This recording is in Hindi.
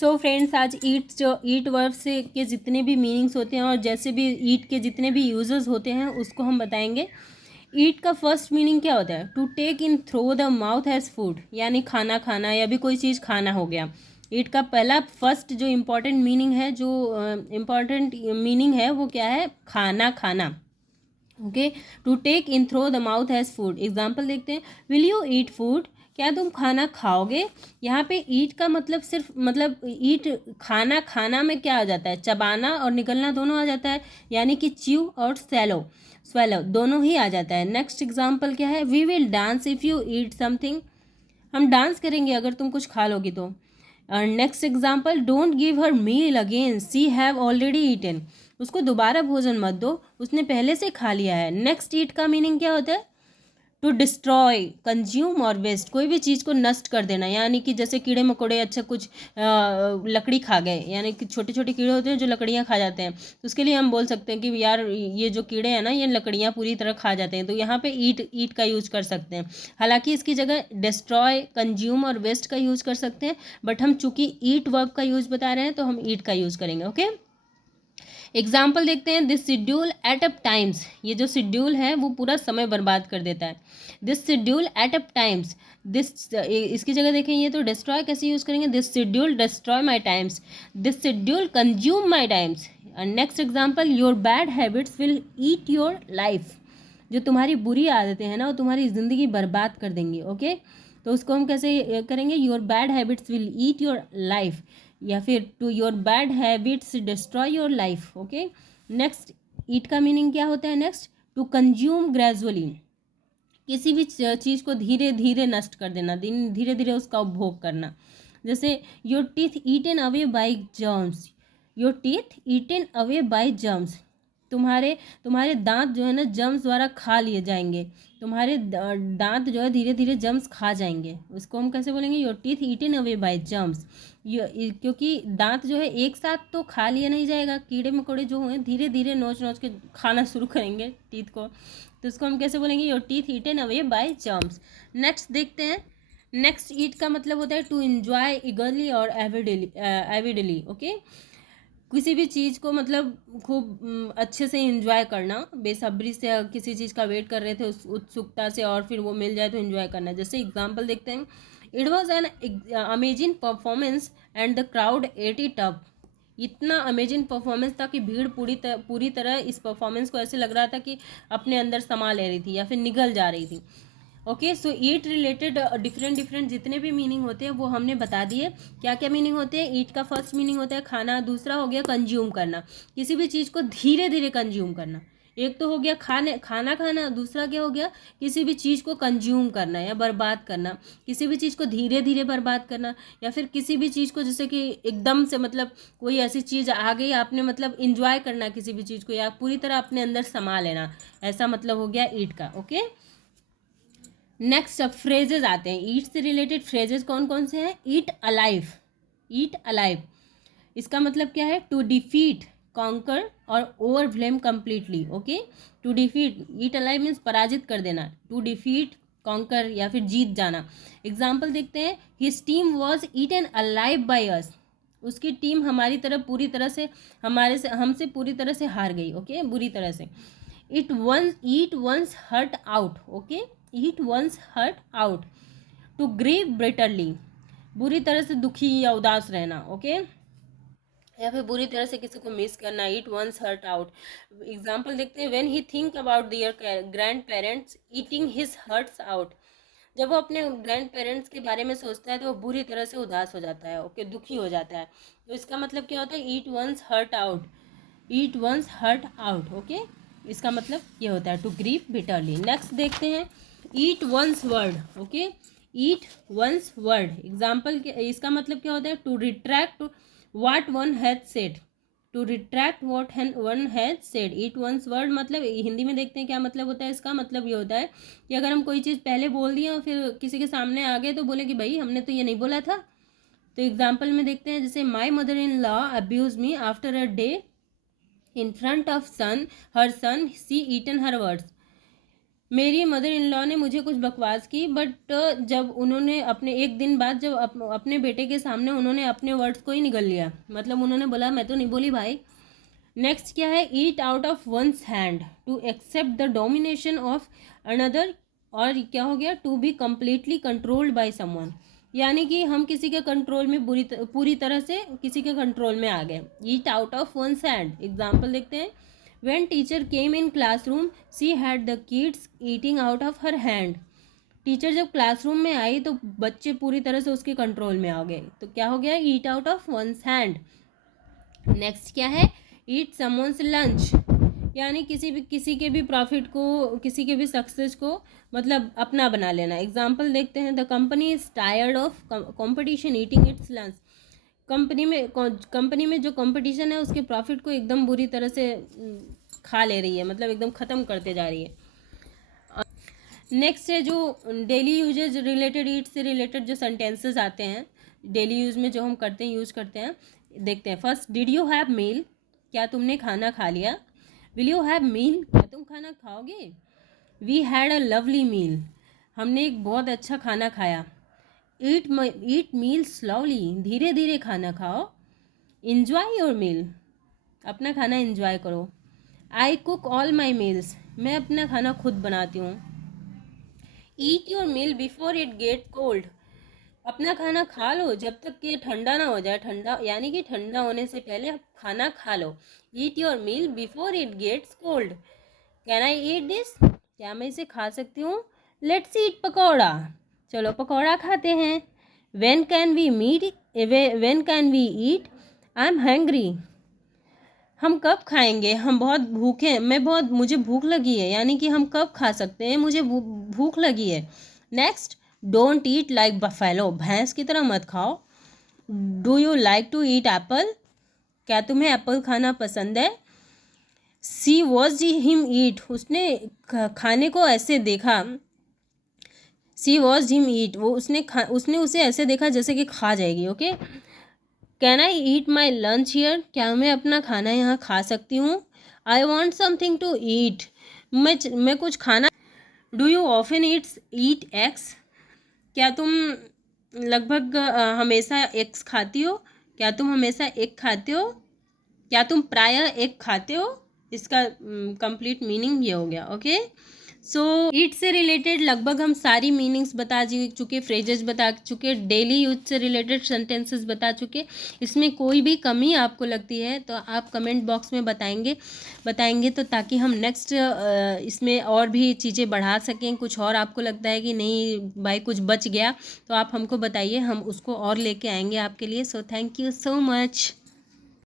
सो फ्रेंड्स, आज ईट वर्ब से के जितने भी मीनिंग्स होते हैं और जैसे भी ईट के जितने भी यूजेस होते हैं उसको हम बताएंगे। ईट का फर्स्ट मीनिंग क्या होता है? To take in through the mouth as food, यानी खाना खाना या भी कोई चीज़ खाना हो गया। ईट का पहला फर्स्ट जो इम्पोर्टेंट मीनिंग है, वो क्या है? खाना खाना। Okay, to take in through the mouth as food. Example देखते हैं, विल यू ईट फूड, क्या तुम खाना खाओगे? यहाँ पे ईट का मतलब सिर्फ ईट खाना खाना में क्या आ जाता है? चबाना और निकलना दोनों आ जाता है, यानी कि च्यू और स्वेलो दोनों ही आ जाता है। नेक्स्ट एग्जाम्पल क्या है? We will dance if you eat something, हम डांस करेंगे अगर तुम कुछ खा लोगी तो। Next example, don't give her meal again, she have already eaten, उसको दोबारा भोजन मत दो, उसने पहले से खा लिया है। नेक्स्ट ईट का मीनिंग क्या होता है? टू डिस्ट्रॉय, कंज्यूम और वेस्ट, कोई भी चीज़ को नष्ट कर देना, यानी कि जैसे कीड़े मकोड़े अच्छा कुछ लकड़ी खा गए, यानी कि छोटे छोटे कीड़े होते हैं जो लकड़ियाँ खा जाते हैं, तो उसके लिए हम बोल सकते हैं कि यार ये जो कीड़े हैं ना, ये लकड़ियाँ पूरी तरह खा जाते हैं, तो यहाँ पे ईट का यूज कर सकते हैं। हालांकि इसकी जगह डिस्ट्रॉय, कंज्यूम और वेस्ट का यूज कर सकते हैं, बट हम चूंकि ईट वर्ब का यूज बता रहे हैं तो हम ईट का यूज करेंगे। ओके, एग्जाम्पल देखते हैं, this schedule ate up times, ये जो शेड्यूल है वो पूरा समय बर्बाद कर देता है। This schedule ate up times, इसकी जगह देखें ये तो डिस्ट्रॉय कैसे यूज़ करेंगे? This schedule destroy my times, this schedule consume my times. Next example, your bad habits will eat your life, जो तुम्हारी बुरी आदतें हैं ना वो तुम्हारी ज़िंदगी बर्बाद कर देंगी। ओके, तो उसको हम कैसे करेंगे? Your bad habits will eat your life, या फिर to your bad habits destroy your life. Okay, next eat का मीनिंग क्या होता है? नेक्स्ट, टू कंज्यूम ग्रेजुअली, किसी भी चीज़ को धीरे धीरे नष्ट कर देना, धीरे धीरे उसका उपभोग करना। जैसे your teeth eaten away by germs, your teeth eaten away by germs, तुम्हारे तुम्हारे दांत जो है ना जर्म्स द्वारा खा लिए जाएंगे, तुम्हारे दांत जो है धीरे धीरे जर्म्स खा जाएंगे। उसको हम कैसे बोलेंगे? Your teeth eaten away by germs, क्योंकि दांत जो है एक साथ तो खा लिया नहीं जाएगा, कीड़े मकोड़े जो हैं धीरे धीरे नोच नोच के खाना शुरू करेंगे टीथ को, तो उसको हम कैसे बोलेंगे? Your teeth eaten away by germs. Next देखते हैं, नेक्स्ट ईट का मतलब होता है टू एंजॉय ईगरली और एविडली। ओके, किसी भी चीज़ को मतलब खूब अच्छे से एंजॉय करना, बेसब्री से किसी चीज़ का वेट कर रहे थे उस उत्सुकता से, और फिर वो मिल जाए तो एंजॉय करना। जैसे एग्जांपल देखते हैं, it was an amazing performance and the crowd at it up, इतना अमेजिंग परफॉर्मेंस था कि भीड़ पूरी तरह इस परफॉर्मेंस को ऐसे लग रहा था कि अपने अंदर समा ले रही थी या फिर निगल जा रही थी। ओके, सो ईट रिलेटेड डिफरेंट जितने भी मीनिंग होते हैं वो हमने बता दिए। क्या क्या मीनिंग होते हैं? ईट का फर्स्ट मीनिंग होता है खाना, दूसरा हो गया कंज्यूम करना, किसी भी चीज़ को धीरे धीरे कंज्यूम करना। एक तो हो गया खाना खाना, दूसरा क्या हो गया? किसी भी चीज़ को कंज्यूम करना या बर्बाद करना, किसी भी चीज़ को धीरे धीरे बर्बाद करना, या फिर किसी भी चीज़ को जैसे कि एकदम से मतलब कोई ऐसी चीज़ आ गई आपने मतलब इंजॉय करना किसी भी चीज़ को, या पूरी तरह अपने अंदर समा लेना, ऐसा मतलब हो गया ईट का। ओके, नेक्स्ट अब फ्रेजेस आते हैं। ईट से रिलेटेड फ्रेजेस कौन कौन से हैं? ईट अलाइव, ईट अलाइव, इसका मतलब क्या है? टू डिफीट, कॉन्कर और overwhelm completely. Okay, to defeat, eat alive means पराजित कर देना, टू डिफीट, कॉन्कर या फिर जीत जाना। एग्जाम्पल देखते हैं, his team was eaten alive by us, उसकी टीम हमारी तरफ पूरी तरह से हमसे पूरी तरह से हार गई। ओके, बुरी तरह से। Eat one's heart out. Okay, eat one's heart out, to grieve bitterly, बुरी तरह से दुखी या उदास रहना। ओके, या फिर बुरी तरह से किसी को मिस करना, eat one's heart out. Example देखते हैं, when he think about their grand parents eating his hearts out, जब वो अपने ग्रैंड पेरेंट्स के बारे में सोचता है तो वो बुरी तरह से उदास हो जाता है। ओके, दुखी हो जाता है। तो इसका मतलब क्या होता है? ईट वंस हर्ट आउट, ईट वंस हर्ट आउट। ओके, इसका मतलब ये होता है टू ग्रीव बिटरली। नेक्स्ट देखते हैं, eat one's word. Okay, eat one's word, example इसका मतलब क्या होता है? To retract what one has said, to retract what one has said. Eat one's word मतलब हिंदी में देखते हैं क्या मतलब होता है। इसका मतलब ये होता है कि अगर हम कोई चीज़ पहले बोल दिए और फिर किसी के सामने आ गए तो बोले कि भाई हमने तो ये नहीं बोला था। तो एग्जाम्पल में देखते हैं, जैसे my mother in law abuse me after a day in front of her son, she eaten her words. मेरी मदर इन लॉ ने मुझे कुछ बकवास की, बट जब उन्होंने अपने एक दिन बाद जब अपने बेटे के सामने उन्होंने अपने वर्ड्स को ही निगल लिया, मतलब उन्होंने बोला मैं तो नहीं बोली भाई। नेक्स्ट क्या है, eat out of one's hand to accept the domination of another, और क्या हो गया, to be completely controlled by someone, यानी कि हम किसी के कंट्रोल में पूरी तरह से किसी के कंट्रोल में आ गए। Eat out of one's hand, example देखते हैं। When teacher came in classroom, she had the kids eating out of her hand. Teacher जब क्लासरूम में आई तो बच्चे पूरी तरह से उसके कंट्रोल में आ गए, तो क्या हो गया, eat out of one's hand. Next क्या है, ईट समवन्स लंच, यानी किसी के भी प्रॉफिट को, किसी के भी सक्सेस को मतलब अपना बना लेना। एग्जाम्पल देखते हैं, the company is tired of competition eating it's lunch, company में जो कंपटीशन है उसके प्रॉफिट को एकदम बुरी तरह से खा ले रही है, मतलब एकदम ख़त्म करते जा रही है। नेक्स्ट है जो डेली यूजेज रिलेटेड, ईट से रिलेटेड जो सेंटेंसेस आते हैं डेली यूज में, जो हम करते हैं, यूज़ करते हैं, देखते हैं। फर्स्ट, डिड यू हैव मील, क्या तुमने खाना खा लिया। विल यू हैव मील, क्या तुम खाना खाओगे। वी हैड अ लवली मील, हमने एक बहुत अच्छा खाना खाया। ईट मील स्लोली, धीरे धीरे खाना खाओ। इंजॉय योर मील, अपना खाना इंजॉय करो। I cook all my meals, मैं अपना खाना खुद बनाती हूँ। Eat your meal before it get cold, अपना खाना खा लो जब तक कि ठंडा ना हो जाए, ठंडा यानी कि ठंडा होने से पहले खाना खा लो। Eat your meal before it gets cold. Can I eat this, क्या मैं इसे खा सकती हूँ। लेट्स ईट पकौड़ा, चलो पकौड़ा खाते हैं। When can we eat, I am hungry, हम कब खाएंगे, हम बहुत भूखे हैं, मुझे भूख लगी है, यानी कि हम कब खा सकते हैं, मुझे भूख लगी है। Next, don't eat like buffalo, भैंस की तरह मत खाओ। Do you like to eat apple, क्या तुम्हें एप्पल खाना पसंद है। सी वॉच हिम ईट, उसने खाने को ऐसे देखा। सी वॉच हिम ईट, वो उसने उसे ऐसे देखा जैसे कि खा जाएगी। Okay, can I eat my lunch here, क्या मैं अपना खाना यहाँ खा सकती हूँ। I want something to eat, मैं कुछ खाना। Do you often eat eggs, क्या तुम लगभग हमेशा एग्स खाती हो, क्या तुम हमेशा एग खाते हो, क्या तुम प्रायः एग खाते हो। इसका कंप्लीट मीनिंग ये हो गया। ओके, सो ईट से रिलेटेड लगभग हम सारी मीनिंग्स बता चुके, फ्रेजेस बता चुके, डेली यूज से रिलेटेड सेंटेंसेस बता चुके। इसमें कोई भी कमी आपको लगती है तो आप कमेंट बॉक्स में बताएंगे तो ताकि हम नेक्स्ट इसमें और भी चीज़ें बढ़ा सकें। कुछ और आपको लगता है कि नहीं भाई कुछ बच गया तो आप हमको बताइए, हम उसको और लेके आएंगे आपके लिए। So thank you so much.